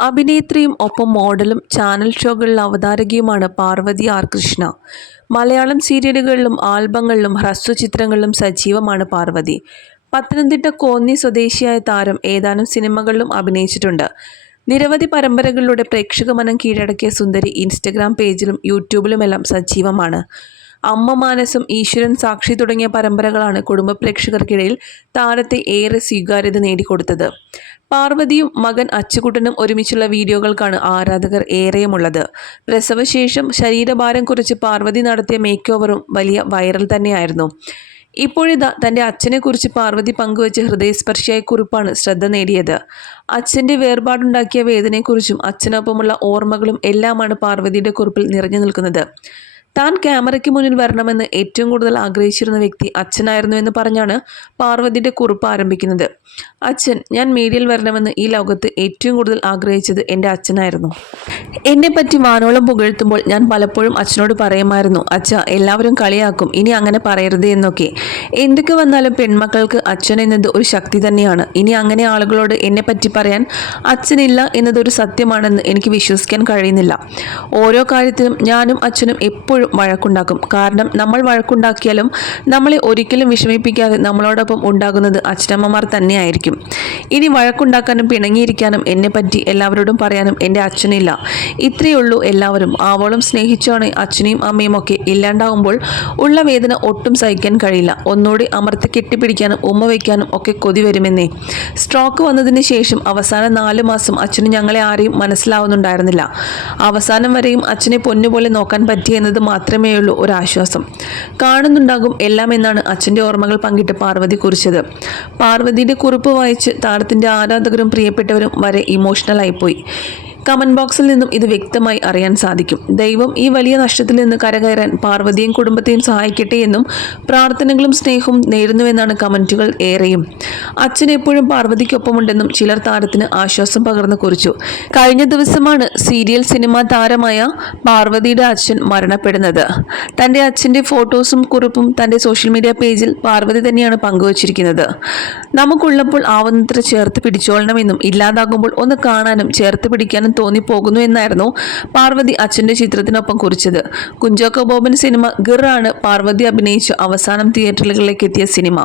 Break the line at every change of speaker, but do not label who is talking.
അഭിനേത്രിയും ഒപ്പം മോഡലും ചാനൽ ഷോകളിൽ അവതാരകയുമാണ് പാർവതി ആർ കൃഷ്ണ. മലയാളം സീരിയലുകളിലും ആൽബങ്ങളിലും ഹ്രസ്വചിത്രങ്ങളിലും സജീവമാണ് പാർവതി. പത്തനംതിട്ട കോന്നി സ്വദേശിയായ താരം ഏതാനും സിനിമകളിലും അഭിനയിച്ചിട്ടുണ്ട്. നിരവധി പരമ്പരകളിലൂടെ പ്രേക്ഷക മനം കീഴടക്കിയ സുന്ദരി ഇൻസ്റ്റഗ്രാം പേജിലും യൂട്യൂബിലുമെല്ലാം സജീവമാണ്. അമ്മ മാനസം ഈശ്വരൻ സാക്ഷി തുടങ്ങിയ പരമ്പരകളാണ് കുടുംബ പ്രേക്ഷകർക്കിടയിൽ താരത്തെ ഏറെ സ്വീകാര്യത നേടിക്കൊടുത്തത്. പാർവതിയും മകൻ അച്ചുകുട്ടനും ഒരുമിച്ചുള്ള വീഡിയോകൾക്കാണ് ആരാധകർ ഏറെയുമുള്ളത്. പ്രസവശേഷം ശരീരഭാരം കുറിച്ച് പാർവതി നടത്തിയ മേക്ക് ഓവറും വലിയ വൈറൽ തന്നെയായിരുന്നു. ഇപ്പോഴിതാ തന്റെ അച്ഛനെക്കുറിച്ച് പാർവതി പങ്കുവച്ച ഹൃദയസ്പർശിയായ കുറിപ്പാണ് ശ്രദ്ധ നേടിയത്. അച്ഛന്റെ വേർപാടുണ്ടാക്കിയ വേദനയെക്കുറിച്ചും അച്ഛനൊപ്പമുള്ള ഓർമ്മകളും എല്ലാമാണ് പാർവതിയുടെ കുറിപ്പിൽ നിറഞ്ഞു നിൽക്കുന്നത്. താൻ ക്യാമറയ്ക്ക് മുന്നിൽ വരണമെന്ന് ഏറ്റവും കൂടുതൽ ആഗ്രഹിച്ചിരുന്ന വ്യക്തി അച്ഛനായിരുന്നു എന്ന് പറഞ്ഞാണ് പാർവതിയുടെ കുറിപ്പ് ആരംഭിക്കുന്നത്. അച്ഛൻ ഞാൻ മീഡിയയിൽ വരണമെന്ന് ഈ ലോകത്ത് ഏറ്റവും കൂടുതൽ ആഗ്രഹിച്ചത് എന്റെ അച്ഛനായിരുന്നു. എന്നെപ്പറ്റി വാനോളം പുകഴ്ത്തുമ്പോൾ ഞാൻ പലപ്പോഴും അച്ഛനോട് പറയുമായിരുന്നു അച്ഛ എല്ലാവരും കളിയാക്കും ഇനി അങ്ങനെ പറയരുത് എന്നൊക്കെ. എന്തൊക്കെ വന്നാലും പെൺമക്കൾക്ക് അച്ഛൻ എന്നത് ഒരു ശക്തി തന്നെയാണ്. ഇനി അങ്ങനെ ആളുകളോട് എന്നെപ്പറ്റി പറയാൻ അച്ഛനില്ല എന്നതൊരു സത്യമാണെന്ന് എനിക്ക് വിശ്വസിക്കാൻ കഴിയുന്നില്ല. ഓരോ കാര്യത്തിലും ഞാനും അച്ഛനും എപ്പോഴും വഴക്കുണ്ടാക്കും. കാരണം നമ്മൾ വഴക്കുണ്ടാക്കിയാലും നമ്മളെ ഒരിക്കലും വിഷമിപ്പിക്കാതെ നമ്മളോടൊപ്പം ഉണ്ടാകുന്നത് അച്ഛനമ്മമാർ തന്നെയായിരിക്കും. ഇനി വഴക്കുണ്ടാക്കാനും പിണങ്ങിയിരിക്കാനും എന്നെ പറ്റി എല്ലാവരോടും പറയാനും എന്റെ അച്ഛനില്ല. ഇത്രയേ ഉള്ളൂ എല്ലാവരും. ആവോളം സ്നേഹിച്ചാണ് അച്ഛനെയും അമ്മയും ഒക്കെ ഇല്ലാണ്ടാവുമ്പോൾ ഉള്ള വേദന ഒട്ടും സഹിക്കാൻ കഴിയില്ല. ഒന്നുകൂടി അമർത്തി കെട്ടിപ്പിടിക്കാനും ഉമ്മ വയ്ക്കാനും ഒക്കെ കൊതി വരുമെന്നേ. സ്ട്രോക്ക് വന്നതിന് ശേഷം അവസാന നാല് മാസം അച്ഛന് ഞങ്ങളെ ആരെയും മനസ്സിലാവുന്നുണ്ടായിരുന്നില്ല. അവസാനം വരെയും അച്ഛനെ പൊന്നുപോലെ നോക്കാൻ പറ്റിയെന്നത് മാത്രമേ ഉള്ളൂ ഒരാശ്വാസം. കാണുന്നുണ്ടാകും എല്ലാം എന്നാണ് അച്ഛന്റെ ഓർമ്മകൾ പങ്കിട്ട് പാർവതി കുറിച്ചത്. പാർവതിയുടെ കുറിപ്പ് വായിച്ച് താരത്തിന്റെ ആരാധകരും പ്രിയപ്പെട്ടവരും വരെ ഇമോഷണൽ ആയിപ്പോയി. കമന്റ് ബോക്സിൽ നിന്നും ഇത് വ്യക്തമായി അറിയാൻ സാധിക്കും. ദൈവം ഈ വലിയ നഷ്ടത്തിൽ നിന്ന് കരകയറാൻ പാർവതിയും കുടുംബത്തെയും സഹായിക്കട്ടെ എന്നും പ്രാർത്ഥനകളും സ്നേഹവും നേരുന്നുവെന്നാണ് കമന്റുകൾ ഏറെയും. അച്ഛൻ എപ്പോഴും പാർവതിക്കൊപ്പമുണ്ടെന്നും ചിലർ താരത്തിന് ആശ്വാസം പകർന്നു കുറിച്ചു. കഴിഞ്ഞ ദിവസമാണ് സീരിയൽ സിനിമാ താരമായ പാർവതിയുടെ അച്ഛൻ മരണപ്പെടുന്നത്. തന്റെ അച്ഛന്റെ ഫോട്ടോസും കുറിപ്പും തന്റെ സോഷ്യൽ മീഡിയ പേജിൽ പാർവതി തന്നെയാണ് പങ്കുവച്ചിരിക്കുന്നത്. നമുക്കുള്ളപ്പോൾ ആവുന്നത്ര ചേർത്ത് പിടിച്ചോളണമെന്നും ഇല്ലാതാകുമ്പോൾ ഒന്ന് കാണാനും ചേർത്ത് പിടിക്കാനും തോന്നിപ്പോകുന്നു എന്നായിരുന്നു പാർവതി അച്ഛന്റെ ചിത്രത്തിനൊപ്പം കുറിച്ചത്. കുഞ്ചോക്കോ ബോബൻ സിനിമ ഗിർ ആണ് പാർവതി അഭിനയിച്ച് അവസാനം തിയേറ്ററുകളിലേക്ക് എത്തിയ സിനിമ.